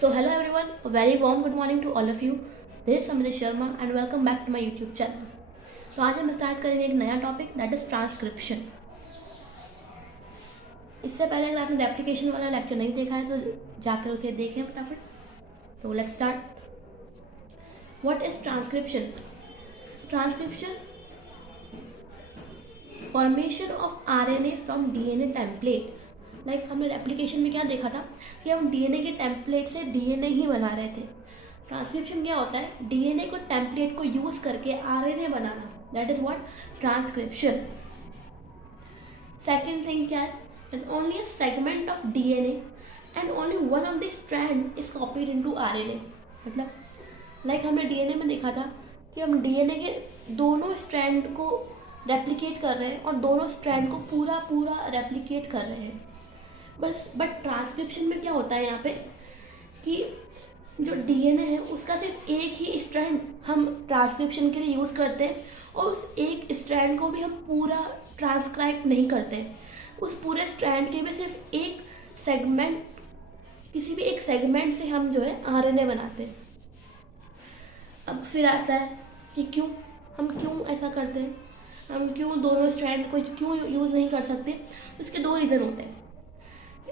So hello everyone, a very warm good morning to all of you. This is Samriddhi Sharma and welcome back to my YouTube channel. तो आज हम start करेंगे एक नया topic that is transcription. इससे पहले अगर आपने रेप्लिकेशन वाला लेक्चर नहीं देखा है तो जाकर उसे देखें फटाफट. So let's start. What is transcription? Transcription formation of RNA from DNA template. Like हमने रेप्लिकेशन में क्या देखा था कि हम डीएनए के टेम्पलेट से डीएनए ही बना रहे थे. ट्रांसक्रिप्शन क्या होता है? डीएनए को टेम्पलेट को यूज करके RNA banana. That is what transcription. Second thing क्या है? And only a segment of DNA and only one of the strand is copied into RNA. मतलब लाइक हमने डीएनए में देखा था कि हम डीएनए के दोनों स्ट्रैंड को रेप्लिकेट कर रहे हैं और दोनों स्ट्रैंड को पूरा पूरा रेप्लिकेट कर रहे हैं. बट ट्रांसक्रिप्शन में क्या होता है यहाँ पे कि जो डीएनए है उसका सिर्फ एक ही स्ट्रैंड हम ट्रांसक्रिप्शन के लिए यूज़ करते हैं और उस एक स्ट्रैंड को भी हम पूरा ट्रांसक्राइब नहीं करते हैं. उस पूरे स्ट्रैंड के भी सिर्फ एक सेगमेंट, किसी भी एक सेगमेंट से हम जो है आरएनए बनाते हैं. अब फिर आता है कि हम क्यों ऐसा करते हैं, हम क्यों दोनों स्ट्रैंड को क्यों यूज़ नहीं कर सकते. इसके दो रीज़न होते हैं.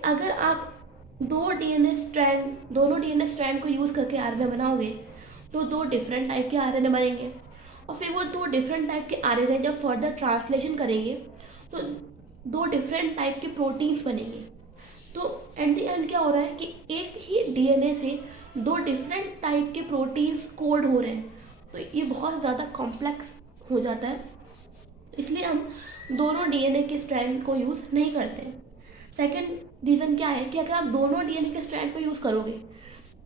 अगर आप दोनों डीएनए स्ट्रैंड को यूज़ करके आरएनए बनाओगे तो दो डिफरेंट टाइप के आरएनए बनेंगे और फिर वो दो डिफरेंट टाइप के आरएनए जब फर्दर ट्रांसलेशन करेंगे तो दो डिफरेंट टाइप के प्रोटीन्स बनेंगे. तो एट द एंड क्या हो रहा है कि एक ही डीएनए से दो डिफरेंट टाइप के प्रोटीन्स कोड हो रहे हैं. तो ये बहुत ज़्यादा कॉम्प्लेक्स हो जाता है, इसलिए हम दोनों डीएनए के स्ट्रैंड को यूज़ नहीं करते हैं. सेकेंड रीज़न क्या है कि अगर आप दोनों डीएनए के स्ट्रैंड को यूज़ करोगे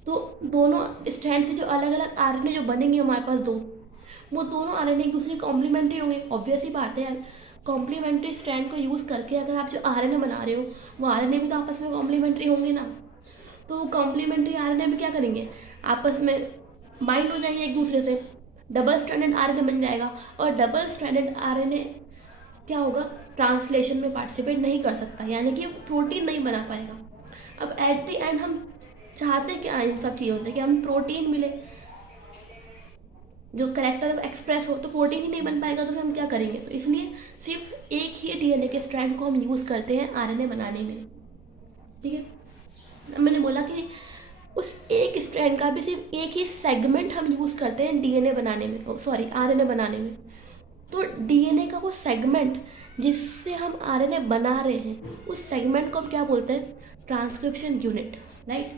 तो दोनों स्ट्रैंड से जो अलग अलग आरएनए जो बनेंगे हमारे पास दो, वो दोनों आरएनए एक दूसरे कॉम्प्लीमेंट्री होंगे. ऑब्वियस ही बात है, कॉम्प्लीमेंट्री स्ट्रैंड को यूज़ करके अगर आप जो आरएनए बना रहे हो वो आरएनए भी तो आपस में कॉम्प्लीमेंट्री होंगे ना. तो वो कॉम्प्लीमेंट्री आरएनए में क्या करेंगे, आपस में बाइंड हो जाएंगे एक दूसरे से, डबल स्ट्रैंडेड आरएनए बन जाएगा. और डबल स्ट्रैंडेड आरएनए क्या होगा, ट्रांसलेशन में पार्टिसिपेट नहीं कर सकता, यानी कि प्रोटीन नहीं बना पाएगा. अब एट द एंड हम चाहते हैं कि इन सब चीज़ों से कि हम प्रोटीन मिले, जो करेक्टर एक्सप्रेस हो, तो प्रोटीन ही नहीं बन पाएगा तो फिर हम क्या करेंगे. तो इसलिए सिर्फ एक ही डीएनए के स्ट्रैंड को हम यूज़ करते हैं आरएनए बनाने में. ठीक है, मैंने बोला कि उस एक स्ट्रैंड का भी सिर्फ एक ही सेगमेंट हम यूज़ करते हैं डीएनए बनाने में, आरएनए बनाने में. तो डीएनए का वो सेगमेंट जिससे हम आरएनए बना रहे हैं उस सेगमेंट को हम क्या बोलते हैं, ट्रांसक्रिप्शन यूनिट. राइट,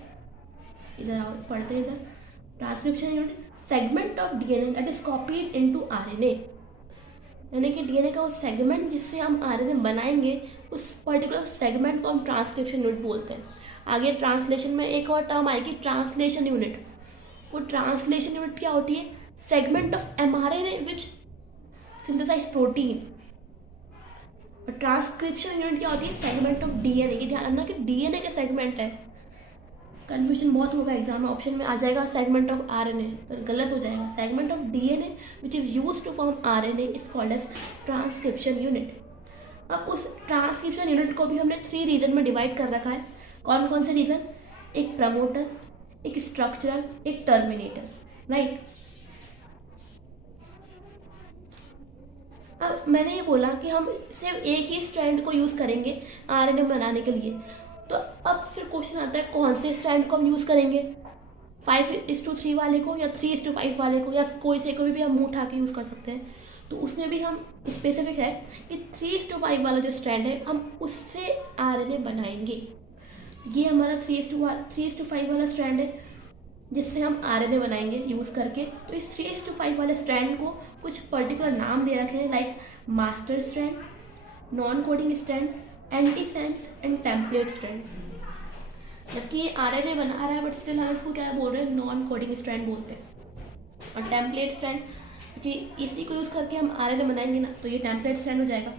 इधर आओ पढ़ते हैं. इधर transcription unit segment of DNA that is copied into RNA. यानी कि डीएनए का वो सेगमेंट जिससे हम आरएनए बनाएंगे उस पर्टिकुलर सेगमेंट को हम ट्रांसक्रिप्शन यूनिट बोलते हैं. आगे ट्रांसलेशन में एक और टर्म आएगी, ट्रांसलेशन यूनिट. वो ट्रांसलेशन यूनिट क्या होती है, segment of mRNA which synthesize protein. और ट्रांसक्रिप्शन यूनिट क्या होती है, सेगमेंट ऑफ डीएनए. ये ध्यान रखना कि डीएनए के सेगमेंट है. कन्फ्यूजन बहुत होगा एग्जाम में, ऑप्शन में आ जाएगा सेगमेंट ऑफ आरएनए, तो गलत हो जाएगा. Segment of DNA which is used to form RNA is called as transcription unit. अब उस ट्रांसक्रिप्शन यूनिट को भी हमने 3 रीजन में डिवाइड कर रखा है. कौन कौन से रीजन, एक प्रमोटर, एक स्ट्रक्चरल, एक टर्मिनेटर. राइट, अब मैंने ये बोला कि हम सिर्फ एक ही स्ट्रैंड को यूज़ करेंगे आरएनए बनाने के लिए. तो अब फिर क्वेश्चन आता है कौन से स्ट्रैंड को हम यूज़ करेंगे, 5:3 वाले को या 3:5 वाले को, या कोई से कोई भी हम मुँह उठा के यूज़ कर सकते हैं. तो उसमें भी हम स्पेसिफिक है कि 3:5 वाला जो स्ट्रैंड है हम उससे आरएनए बनाएंगे. ये हमारा 3:5 वाला स्ट्रैंड है जिससे हम आरएनए बनाएंगे यूज़ करके. तो इस 3:5 वाले स्ट्रैंड को कुछ पर्टिकुलर नाम दे रखे हैं, like master strand, non coding strand, antisense and template strand. जबकि ये आरएनए बना रहा है बट स्टिल हम इसको क्या बोल रहे हैं, नॉन कोडिंग स्ट्रैंड बोलते हैं. और टेम्पलेट स्ट्रैंड, क्योंकि इसी को यूज़ करके हम आरएनए बनाएंगे ना, तो ये टेम्पलेट स्ट्रैंड हो जाएगा.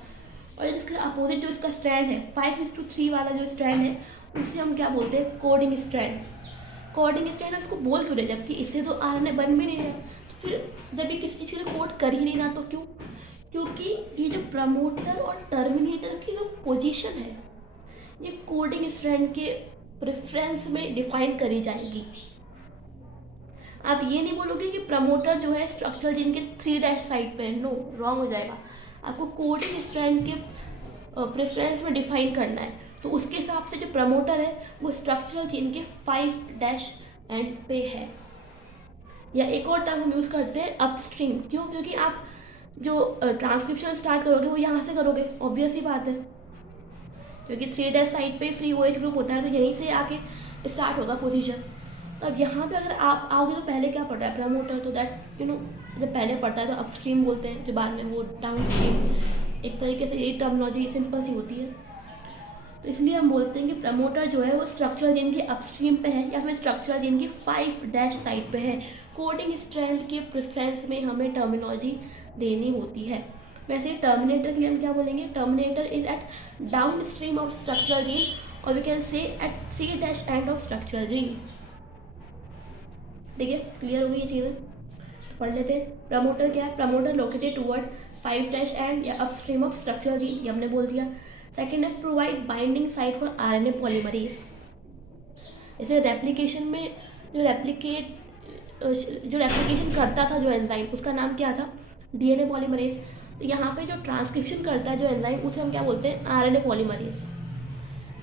और जिसका अपोजिट जो इसका स्ट्रैंड है, 5:3 वाला जो स्ट्रैंड है, उसे हम क्या बोलते हैं, कोडिंग स्ट्रैंड. कोडिंग स्ट्रैंड उसको बोल क्यों रहे, जबकि इससे तो आरएनए बन भी नहीं रहा. तो फिर जब ये किसी चीज़ के लिए कोड कर ही नहीं रहा तो क्यों, क्योंकि ये जो प्रमोटर और टर्मिनेटर की जो पोजीशन है ये कोडिंग स्ट्रैंड के प्रेफरेंस में डिफाइन करी जाएगी। आप ये नहीं बोलोगे कि प्रमोटर जो है स्ट्रक्चरल जीन के 3' साइड पे है, नो, रॉन्ग हो जाएगा। आपको कोडिंग स्ट्रैंड के प्रेफरेंस में डिफाइन करना है, तो उसके हिसाब से जो प्रमोटर है वो स्ट्रक्चरल जीन के 5' एंड पे है। या एक और टर्म हम यूज़ करते हैं अपस्ट्रीम, क्यों? क्योंकि आप जो ट्रांसक्रिप्शन स्टार्ट करोगे वो यहाँ से करोगे, ऑब्वियस ही बात है, क्योंकि 3' साइड पे फ्री OH ग्रुप होता है, तो यहीं से आके स्टार्ट होगा पोजीशन। तो अब यहाँ पे अगर आप आओगे तो पहले क्या पढ़ रहा है? प्रमोटर, तो दैट जब पहले पढ़ता है तो अपस्ट्रीम बोलते हैं, जो बाद में वो डाउनस्ट्रीम। एक तरीके से ये टर्मिनोलॉजी सिंपल सी होती है, तो इसलिए हम बोलते हैं कि प्रमोटर जो है वो स्ट्रक्चरल जीन के अपस्ट्रीम पे है या फिर स्ट्रक्चरल जीन की 5' साइड पे है। कोडिंग स्ट्रैंड के प्रेफरेंस में हमें टर्मिनोलॉजी देनी होती है। वैसे टर्मिनेटर के लिए हम क्या बोलेंगे? Terminator is at downstream of structural gene, और we can say at 3' end of structural gene. ठीक है, क्लियर हो गई ये चीज़ें? तो पढ़ लेते हैं। प्रमोटर क्या है? प्रमोटर लोकेटेड टूवर्ड 5' एंड या अपस्ट्रीम ऑफ स्ट्रक्चरल जीन, ये हमने बोल दिया। सेकेंड है provide binding site for RNA polymerase. जैसे रेप्लिकेशन में जो रेप्लिकेशन करता था जो एंजाइम, उसका नाम क्या था? DNA polymerase. तो यहाँ पे जो ट्रांसक्रिप्शन करता है जो एंजाइम, उसे हम क्या बोलते हैं? RNA polymerase.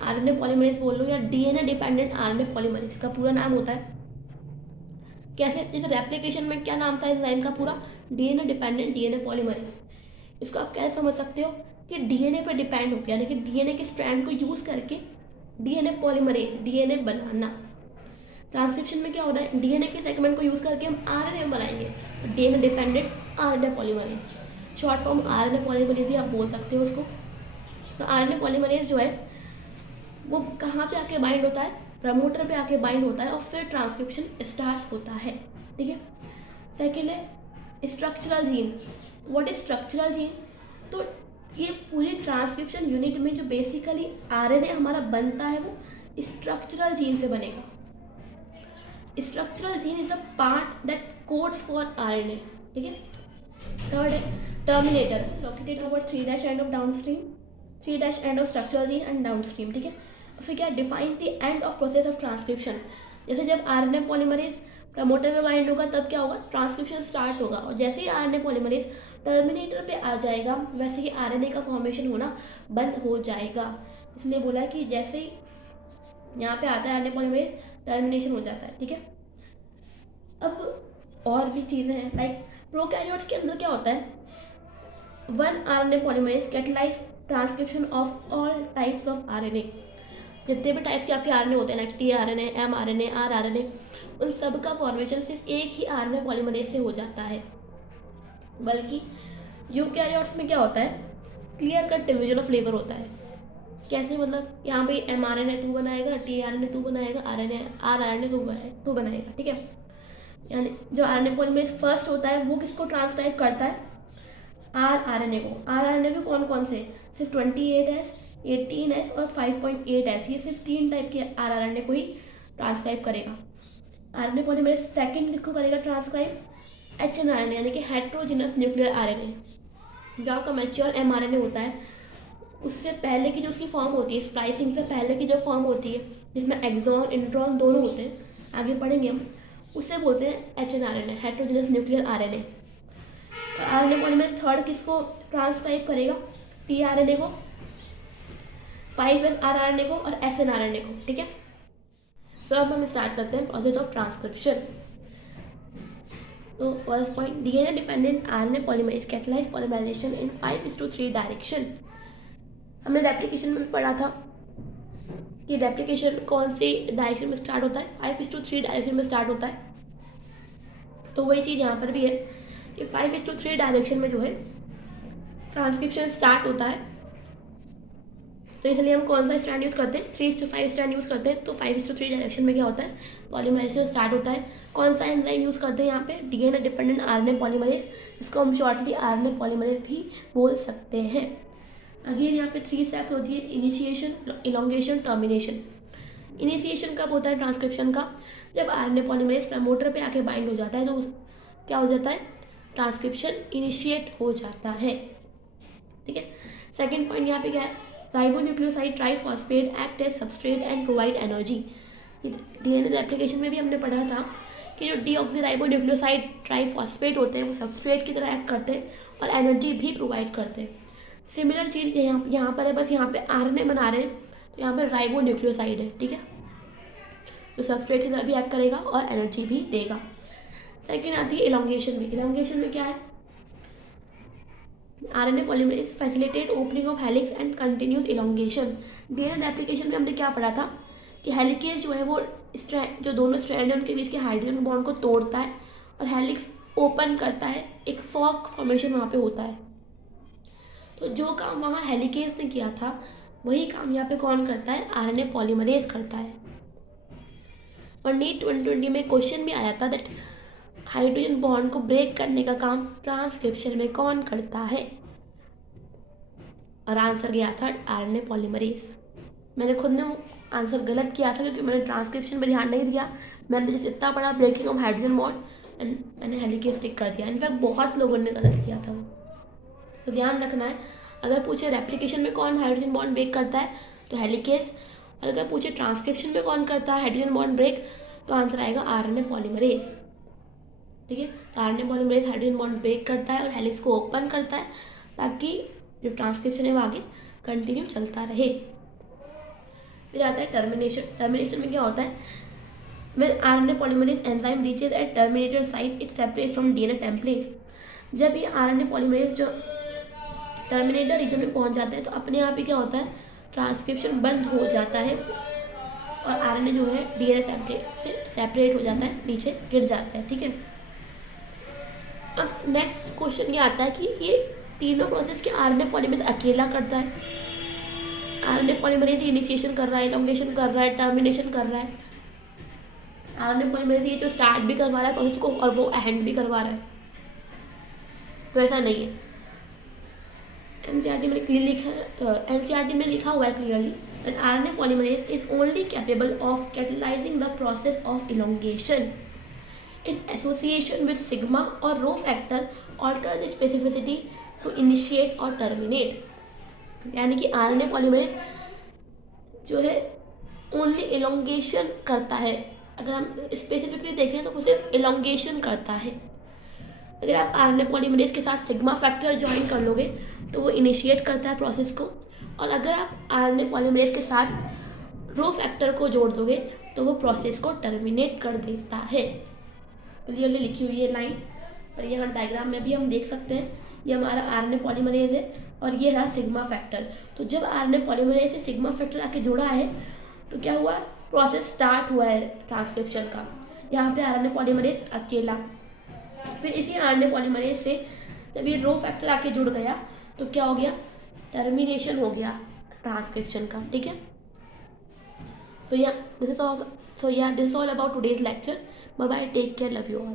RNA पॉलीमरेज बोल लो या DNA डिपेंडेंट RNA पॉलीमरेज का पूरा नाम होता है। कैसे? जैसे रेप्लिकेशन में क्या नाम था एंजाइम का पूरा? DNA dependent DNA polymerase. इसको आप कैसे समझ सकते हो कि DNA पे डिपेंड हो गया, यानी कि DNA के स्ट्रैंड को यूज़ करके DNA पॉलीमरेज, DNA बनाना। ट्रांसक्रिप्शन में क्या होना है? DNA के सेगमेंट को यूज़ करके हम RNA बनाएंगे, तो DNA dependent RNA polymerase, short form RNA polymerase भी आप बोल सकते हो उसको। तो RNA पॉलीमरेज जो है वो कहाँ पे आके बाइंड होता है? प्रमोटर पे आके बाइंड होता है और फिर ट्रांसक्रिप्शन स्टार्ट होता है। ठीक है। सेकेंड है structural gene. What is structural gene? तो ये पूरी ट्रांसक्रिप्शन यूनिट में जो बेसिकली RNA हमारा बनता है वो स्ट्रक्चरल जीन से बनेगा। Structural gene is the part that codes for RNA। ठीक है। थर्ड है terminator, located over 3' end of downstream, 3' end of structural gene and downstream. ठीक है। फिर क्या? Define the end of process of transcription. जैसे जब RNA पॉलीमरेज प्रमोटर में बाइंड होगा तब क्या होगा? ट्रांसक्रिप्शन स्टार्ट होगा, और जैसे ही RNA पॉलीमरेज टर्मिनेटर पे आ जाएगा वैसे ही RNA का फॉर्मेशन होना बंद हो जाएगा। इसलिए बोला कि जैसे ही यहाँ पे आता है RNA पॉलीमरेज, टर्मिनेशन हो जाता है। ठीक है। अब और भी चीज़ें हैं, लाइक प्रोकैरियोट्स के अंदर क्या होता है? 1 RNA polymerase catalyse transcription of all types of RNA। जितने भी टाइप्स के आपके RNA होते हैं, लाइक tRNA, mRNA, rRNA, उन सब का फॉर्मेशन सिर्फ एक ही RNA पॉलीमरेज से हो जाता है। बल्कि यूकैरियोट्स में क्या होता है? Clear cut division of labour होता है। कैसे? मतलब यहाँ पे mRNA तू बनाएगा, tRNA तू बनाएगा, rRNA तू बनाएगा। ठीक है। यानी जो RNA पॉलीमरेज फर्स्ट होता है वो किसको ट्रांसक्राइब करता है? rRNA को। rRNA भी कौन कौन से? सिर्फ 28S, 18S और 5.8S, ये सिर्फ 3 टाइप के rRNA को ही ट्रांसक्राइब करेगा। RNA पॉलीमरेज सेकंड किसको करेगा ट्रांसक्राइब? HNRNA, यानी कि हेट्रोजिनस न्यूक्लियर RNA। जो आपका मैच्योर mRNA होता है उससे पहले की जो उसकी फॉर्म होती है, स्प्लाइसिंग से पहले की जो फॉर्म होती है जिसमें एक्सॉन इंट्रॉन दोनों होते हैं, आगे पढ़ेंगे हम, उससे बोलते हैं HNRNA, heterogeneous nuclear RNA। RNA polymerase third किसको ट्रांसक्राइब करेगा? tRNA को, 5S rRNA को और SNRNA को। ठीक है। तो अब हम स्टार्ट करते हैं प्रोसेस ऑफ ट्रांसक्रिप्शन। तो first point, DNA dependent RNA polymerase catalyse polymerisation in 5:3 direction. हमने रेप्लिकेशन में पढ़ा था कि रेप्लिकेशन कौन सी डायरेक्शन में स्टार्ट होता है? 5:3 डायरेक्शन में स्टार्ट होता है। तो वही चीज़ यहाँ पर भी है कि 5:3 डायरेक्शन में जो है ट्रांसक्रिप्शन स्टार्ट होता है। तो इसलिए हम कौन सा स्टैंड यूज़ करते हैं? 3:5 स्टैंड यूज़ करते हैं। तो 5:3 डायरेक्शन में क्या होता है? पॉलीमराइजेशन स्टार्ट होता है। कौन सा एंजाइम यूज़ करते हैं यहाँ पे? DNA डिपेंडेंट RNA पॉलीमरेज, जिसको हम शॉर्टली RNA पॉलीमरेज भी बोल सकते हैं। अगेन यहाँ पे 3 स्टेप्स होती है, इनिशिएशन, इलोंगेशन, टर्मिनेशन। इनिशिएशन कब होता है ट्रांसक्रिप्शन का? जब RNA पॉलीमरेज प्रमोटर पे आके बाइंड हो जाता है तो क्या हो जाता है? ट्रांसक्रिप्शन इनिशिएट हो जाता है। ठीक है। सेकेंड पॉइंट यहाँ पे क्या है? Ribonucleoside triphosphate act as substrate and provide energy. DNA application में भी हमने पढ़ा था कि जो डीऑक्सीराइबोन्यूक्लियोसाइड ट्राइफॉस्फेट होते हैं वो सबस्ट्रेट की तरह एक्ट करते हैं और एनर्जी भी प्रोवाइड करते हैं। सिमिलर चीज़ यहाँ पर है, बस यहाँ पे आरएनए बना रहे हैं तो यहाँ पर राइबोन्यूक्लियोसाइड है, ठीक है, जो सबस्ट्रेट की तरह भी एक्ट करेगा और एनर्जी भी देगा। सेकेंड आती है इलॉन्गेशन में। इलॉन्गेशन में क्या है? RNA polymerase facilitate opening of helix and continuous elongation. DNA application में हमने क्या पढ़ा था कि हेलिकेज जो है वो जो दोनों स्ट्रैंड है उनके बीच के हाइड्रोजन बॉन्ड को तोड़ता है और हेलिक्स ओपन करता है, एक फॉर्क फॉर्मेशन वहाँ पे होता है। तो जो काम वहाँ हेलिकेज ने किया था वही काम यहाँ पे कौन करता है? आरएनए पॉलीमरेज करता है। और नीट 2020 में क्वेश्चन भी आया था दैट हाइड्रोजन बॉन्ड को ब्रेक करने का काम ट्रांसक्रिप्शन में कौन करता है? और आंसर गया था आरएनए पॉलीमरेज। मैंने खुद ने वो आंसर गलत किया था क्योंकि मैंने ट्रांसक्रिप्शन पर ध्यान नहीं दिया। मैंने जैसे इतना पढ़ा breaking of hydrogen bond and मैंने हेलिकेज टिक कर दिया। इनफैक्ट बहुत लोगों ने गलत किया था वो, तो ध्यान रखना है। अगर पूछे रेप्लिकेशन में कौन हाइड्रोजन बॉन्ड ब्रेक करता है तो हेलिकेज, और अगर पूछे ट्रांसक्रिप्शन में कौन करता है हाइड्रोजन बॉन्ड ब्रेक तो आंसर आएगा आरएनए पॉलीमरेज, ठीक है। तो RNA polymerase hydrogen bond break करता है और हेलिक्स को ओपन करता है ताकि जो ट्रांसक्रिप्शन है वो आगे कंटिन्यू चलता रहे। फिर आता है टर्मिनेशन। टर्मिनेशन में क्या होता है? When RNA polymerase enzyme reaches at terminator site it separate from DNA template. जब ये आरएनए पॉलीमरेज जो टर्मिनेटर रीजन में पहुंच जाता है तो अपने आप ही क्या होता है? ट्रांसक्रिप्शन बंद हो जाता है और आरएनए जो है डीएनए से सेपरेट हो जाता है, नीचे गिर जाता है, ठीक है। अब नेक्स्ट क्वेश्चन ये आता है कि ये तीनों प्रोसेस के आरएनए पॉलीमरेज अकेला करता है? आरएनए पॉलीमरेज इनिशिएशन कर रहा है, इलॉन्गेशन कर रहा है, टर्मिनेशन कर रहा है। आरएनए पॉलीमरेज ये जो स्टार्ट भी करवा रहा है प्रोसेस को और वो एंड भी करवा रहा है, तो ऐसा नहीं है। एनसीईआरटी में लिखा हुआ है clearly that RNA polymerase is only capable of catalysing the process of elongation. Its association with sigma और rho factor alter the specificity to initiate और टर्मिनेट। यानी कि आरएनए पॉलीमरेज जो है ओनली इलॉन्गेशन करता है। अगर हम स्पेसिफिकली देखें तो वो सिर्फ इलॉन्गेशन करता है। अगर आप आरएनए पॉलीमरेज के साथ सिग्मा फैक्टर ज्वाइन कर लोगे तो वो इनिशिएट करता है प्रोसेस को, और अगर आप आरएनए पॉलीमरेज के साथ रो फैक्टर को जोड़ दोगे तो वो प्रोसेस को टर्मिनेट कर देता है। क्लियरली लिखी हुई है लाइन, और यहाँ डायग्राम में भी हम देख सकते हैं ये हमारा आरएनए पॉलीमरेज है और ये रहा सिग्मा फैक्टर। तो जब आरएनए पॉलीमरेज से सिग्मा फैक्टर आके जुड़ा है तो क्या हुआ? प्रोसेस स्टार्ट हुआ है ट्रांसक्रिप्शन का। यहाँ पे आरएनए पॉलीमरेज अकेला। फिर इसी आरएनए पॉलीमरेज से जब ये रो फैक्टर आके जुड़ गया तो क्या हो गया? टर्मिनेशन हो गया ट्रांसक्रिप्शन का, ठीक है। This is all about today's lecture. Bye bye, take care, love you all.